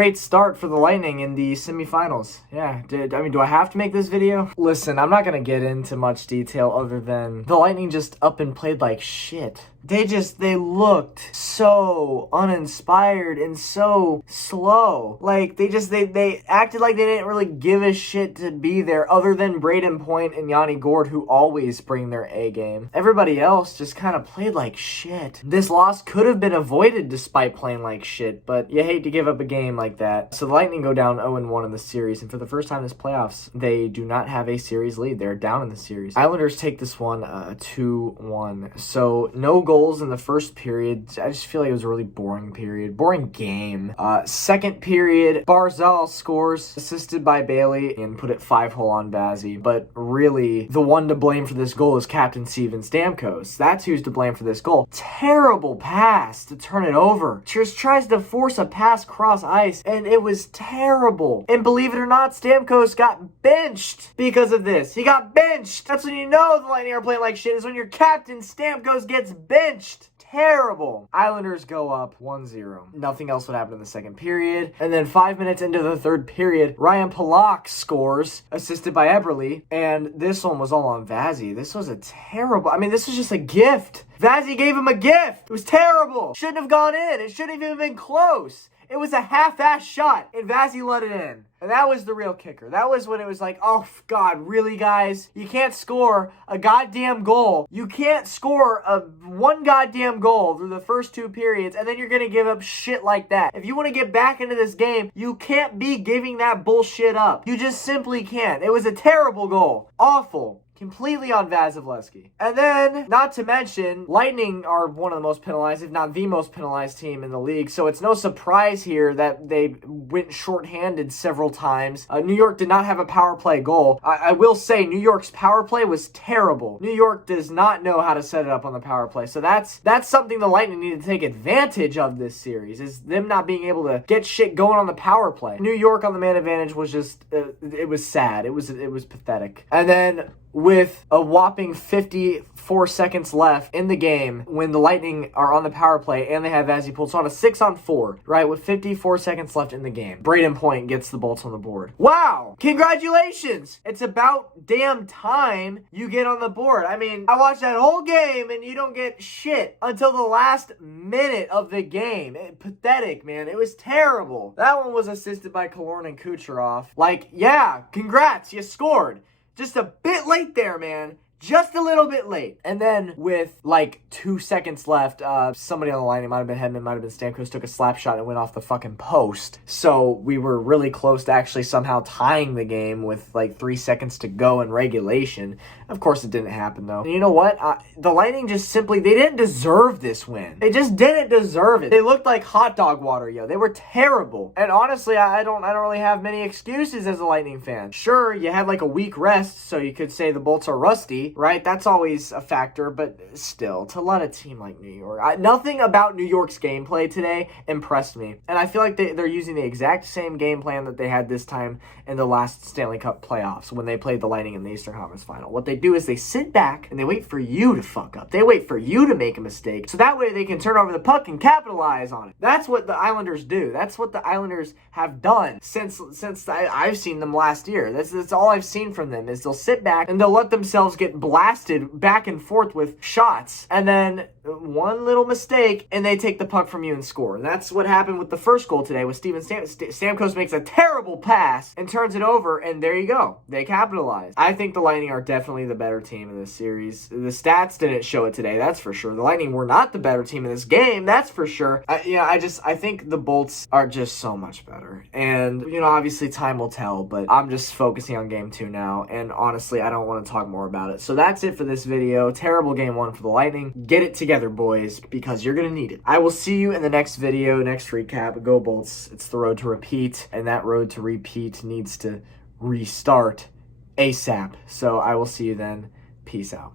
great start for the Lightning in the semifinals. Yeah, do I have to make this video? Listen, I'm not gonna get into much detail other than the Lightning just up and played like shit. They looked so uninspired and so slow. Like, they acted like they didn't really give a shit to be there other than Braden Point and Yanni Gourde, who always bring their A game. Everybody else just kind of played like shit. This loss could have been avoided despite playing like shit, but you hate to give up a game like that. So the Lightning go down 0-1 in the series, and for the first time this playoffs, they do not have a series lead. They're down in the series. Islanders take this one 2-1. So no goals in the first period. I just feel like it was a really boring period. Boring game. Second period, Barzal scores, assisted by Bailey, and put it 5-hole on Vazzy. But really, the one to blame for this goal is Captain Steven Stamkos. That's who's to blame for this goal. Terrible pass to turn it over. Just tries to force a pass cross ice, and it was terrible. And believe it or not, Stamkos got benched because of this. He got benched. That's when you know the Lightning are playing like shit, is when your captain Stamkos gets benched. Terrible. Islanders go up 1-0. Nothing else would happen in the second period. And then 5 minutes into the third period, Ryan Pulock scores, assisted by Eberle. And this one was all on Vazzy. This was a terrible... this was just a gift. Vazzy gave him a gift. It was terrible. Shouldn't have gone in. It shouldn't have even been close. It was a half-ass shot, and Vazzy let it in. And that was the real kicker. That was when it was like, oh, God, really, guys? You can't score a goddamn goal. You can't score one goddamn goal through the first two periods, and then you're going to give up shit like that. If you want to get back into this game, you can't be giving that bullshit up. You just simply can't. It was a terrible goal. Awful. Completely on Vasilevsky. And then, not to mention, Lightning are one of the most penalized, if not the most penalized team in the league, so it's no surprise here that they went shorthanded several times. New York did not have a power play goal. I will say New York's power play was terrible. New York does not know how to set it up on the power play, so that's something the Lightning need to take advantage of this series, is them not being able to get shit going on the power play. New York on the man advantage was just, it was sad. It was pathetic. And then, with a whopping 54 seconds left in the game, when the Lightning are on the power play and they have Vazzy pulled, so on a 6-on-4, right, with 54 seconds left in the game, Braden Point gets the Bolts on the board. Wow! Congratulations! It's about damn time you get on the board. I watched that whole game and you don't get shit until the last minute of the game. Pathetic, man. It was terrible. That one was assisted by Killorn and Kucherov. Yeah, congrats, you scored. Just a bit late there, man. Just a little bit late. And then with 2 seconds left, somebody on the line, it might have been Hedman, might have been Stamkos, took a slap shot and went off the fucking post. So we were really close to actually somehow tying the game with 3 seconds to go in regulation. Of course it didn't happen though. And you know what? The Lightning just simply, they didn't deserve this win. They just didn't deserve it. They looked like hot dog water, yo. They were terrible. And honestly, I don't really have many excuses as a Lightning fan. Sure, you had a week rest, so you could say the Bolts are rusty, right? That's always a factor, but still, to let a team like New York... nothing about New York's gameplay today impressed me. And I feel like they're using the exact same game plan that they had this time in the last Stanley Cup playoffs when they played the Lightning in the Eastern Conference Final. What they do is they sit back and they wait for you to fuck up. They wait for you to make a mistake, so that way they can turn over the puck and capitalize on it. That's what the Islanders do. That's what the Islanders have done since I've seen them last year. That's all I've seen from them, is they'll sit back and they'll let themselves get blasted back and forth with shots, and then one little mistake and they take the puck from you and score. And that's what happened with the first goal today with Steven Stamkos makes a terrible pass and turns it over, and there you go. They capitalized. I think the Lightning are definitely the better team in this series. The stats didn't show it today, that's for sure. The Lightning were not the better team in this game, that's for sure. I think the Bolts are just so much better. And, obviously time will tell, but I'm just focusing on game 2 now, and honestly, I don't want to talk more about it. So that's it for this video. Terrible game 1 for the Lightning. Get it together, boys, because you're gonna need it. I will see you in the next video, next recap. Go Bolts. It's the road to repeat, and that road to repeat needs to restart ASAP. So I will see you then. Peace out.